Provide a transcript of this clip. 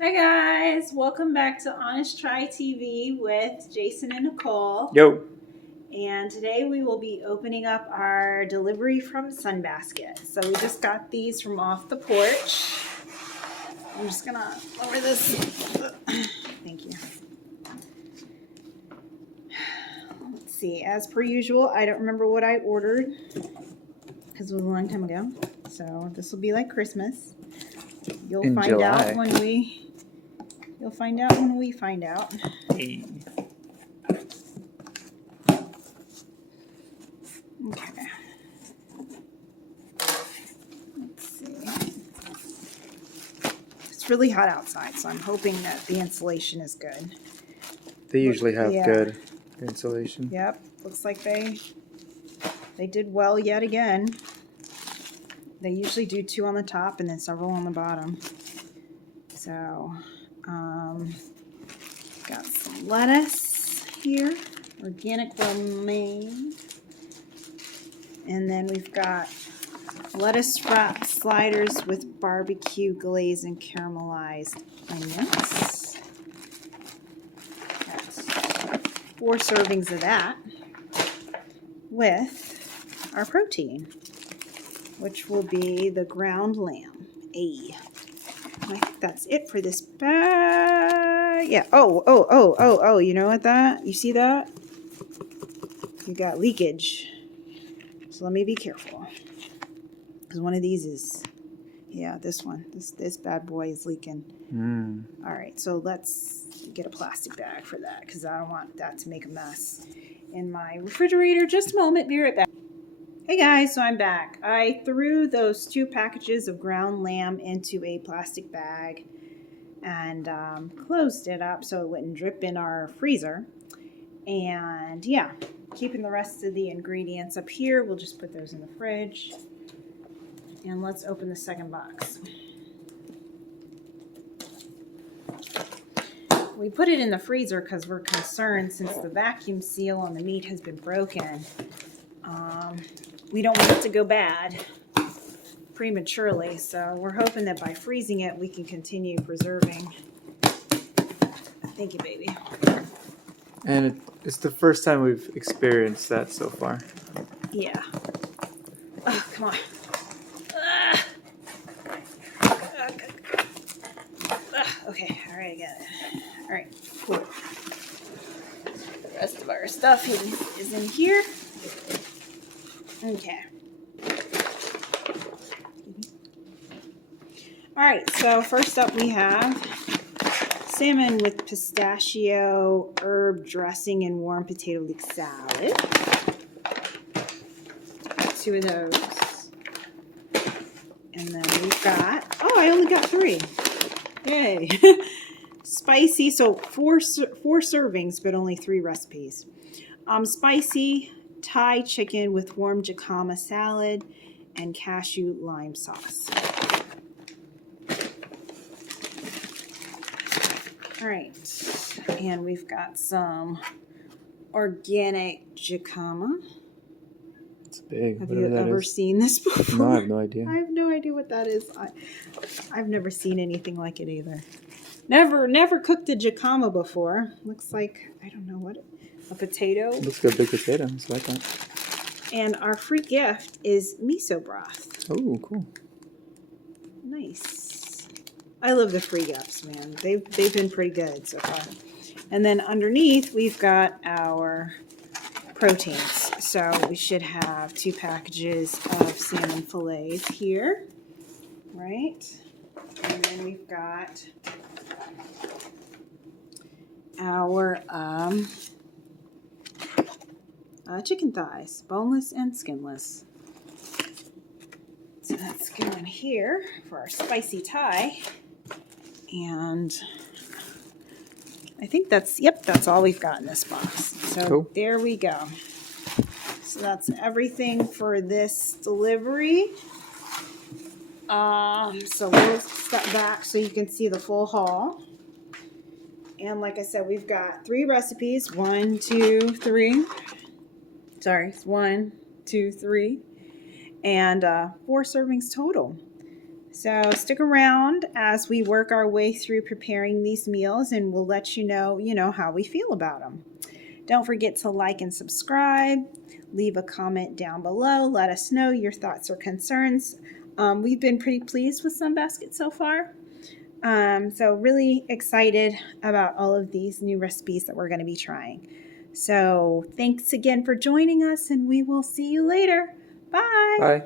Hi guys, welcome back to Honest Try TV with Jason and Nicole. Yo. And today we will be opening up our delivery from Sunbasket. So we just got these from off the porch. I'm just gonna lower this. Thank you. Let's see, as per usual, I don't remember what I ordered because it was a long time ago. So this will be like Christmas. You'll In find July. out when we find out. Hey. Okay. Let's see. It's really hot outside, so I'm hoping that the insulation is good. They usually have Yeah. good insulation. Yep. Looks like they did well yet again. They usually do 2 on the top and then several on the bottom. So, got some lettuce here, organic romaine. And then we've got lettuce wrap sliders with barbecue glaze and caramelized onions. That's 4 servings of that with our protein, which will be the ground lamb. I think that's it for this bag. Yeah. Oh. You know what you see that? You got leakage. So let me be careful. Because one of these is, yeah, this one. This bad boy is leaking. All right, so let's get a plastic bag for that because I don't want that to make a mess in my refrigerator. Just a moment, be right back. Hey guys, so I'm back. I threw those 2 packages of ground lamb into a plastic bag and closed it up so it wouldn't drip in our freezer. And yeah, keeping the rest of the ingredients up here. We'll just put those in the fridge. And let's open the second box. We put it in the freezer because we're concerned since the vacuum seal on the meat has been broken. We don't want it to go bad prematurely, so we're hoping that by freezing it, we can continue preserving. Thank you, baby. And it's the first time we've experienced that so far. Yeah. Oh, come on. Okay, all right, I got it. All right, cool. The rest of our stuff is in here. Okay. All right, so first up we have salmon with pistachio herb dressing and warm potato leek salad. 2 of those. And then we've got, oh, I only got 3. Yay. Spicy, so 4 servings, but only 3 recipes. Spicy Thai chicken with warm jicama salad and cashew lime sauce. All right, and we've got some organic jicama. It's big. Have you ever seen this before? No, I have no idea. I have no idea what that is. I've never seen anything like it either. Never cooked a jicama before. Looks like, I don't know what, a potato. It looks like a big potato. That's what I thought. And our free gift is miso broth. Oh, cool. Nice. I love the free gifts, man. They've been pretty good so far. And then underneath, we've got our proteins. So we should have 2 packages of salmon fillets here, right? And then we've got our chicken thighs, boneless and skinless. So that's going here for our spicy Thai. And I think that's all we've got in this box. So cool. There we go. So that's everything for this delivery. So we'll step back so you can see the full haul. And like I said, we've got 3 recipes. 1, 2, 3. Sorry, 1, 2, 3. And 4 servings total. So stick around as we work our way through preparing these meals, and we'll let you know how we feel about them. Don't forget to like and subscribe. Leave a comment down below. Let us know your thoughts or concerns. We've been pretty pleased with Sunbasket so far. So really excited about all of these new recipes that we're going to be trying. So thanks again for joining us, and we will see you later. Bye. Bye.